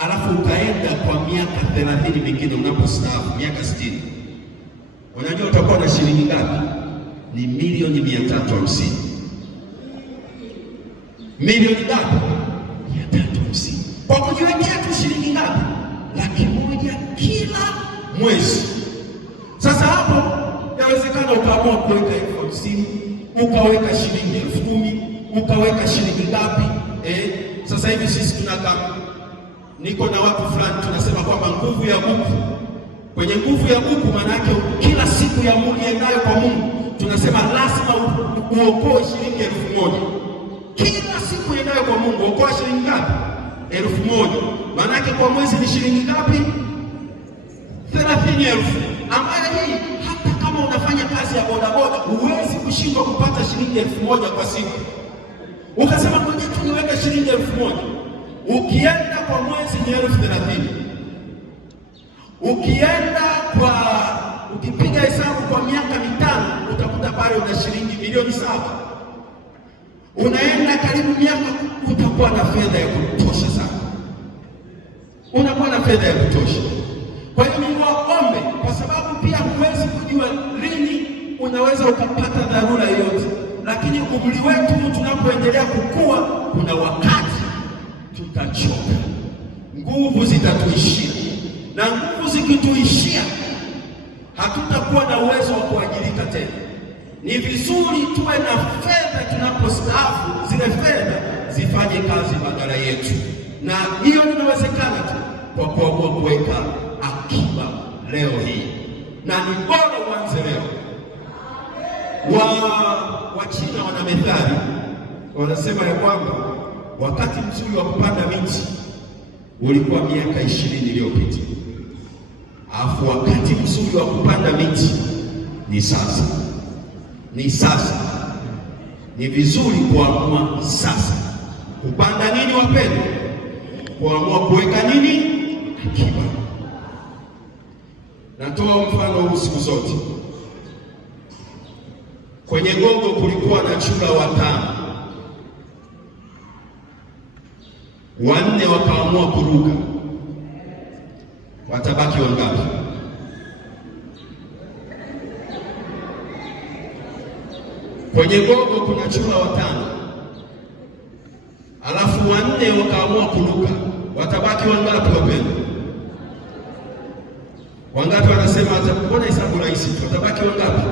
alafu ukaenda kwa miaka 30 mingine, unapostaafu miaka 60, unajua utakuwa na shilingi ngapi? Ni milioni 350. Milioni ngapi? 350. Kwa kujiwekea tu shilingi ngapi? 100,000 kila mwezi. Sasa hapo yawezekana ukaamua kuweka 50,000, ukaweka shilingi 10,000, ukaweka shilingi ngapi? Sasa hivi sisi niko na watu fulani tunasema kwamba nguvu ya Mungu. Kwenye nguvu ya Mungu maana yake kila siku ya Mungu yendayo kwa Mungu tunasema lazima uokoe shilingi 1,000. Kila siku yendayo kwa Mungu okoa shilingi ngapi? 1,000. Maana yake kwa mwezi ni shilingi ngapi? 30,000. Ambayo hii hata kama unafanya kazi ya bodaboda huwezi kushindwa kupata shilingi 1,000 kwa siku. Ukasema ngoja tu niweke shilingi 1,000. Ukienda kwa mwezi ni 30,000. Ukipiga hesabu kwa miaka 5 utakuta pale una shilingi milioni 7. Unaenda karibu miaka, utakuwa na fedha ya kutosha sana. Unakuwa na fedha ya kutosha. Kwa hiyo niwaombe, kwa sababu pia huwezi kujua lini unaweza ukapata dharura yoyote, lakini umri wetu tunapoendelea kukua, kuna wakati tutachoka, nguvu zitatuishia, na nguvu zikituishia hatutakuwa na uwezo wa kuajirika tena. Ni vizuri tuwe na fedha tunapostaafu, zile fedha zifanye kazi badala yetu, na hiyo inawezekana tu kwa kuamua kuweka akiba leo hii, na ni bora uanze leo. Wachina wana methali, wanasema ya kwamba wakati mzuri wa kupanda miti ulikuwa miaka 20 iliyopita, alafu wakati mzuri wa kupanda miti ni sasa. Ni sasa. Ni vizuri kuamua sasa kupanda nini, wapendwa, kuamua kuweka nini, akiba. Natoa mfano huu siku zote. Kwenye gogo kulikuwa na chura 5. 4 wakaamua kuruka, watabaki wangapi? Kwenye gogo kuna chura 5, alafu 4 wakaamua kuruka, watabaki wangapi wapendwa? Wangapi wanasema mbona hesabu rahisi tu, watabaki wangapi?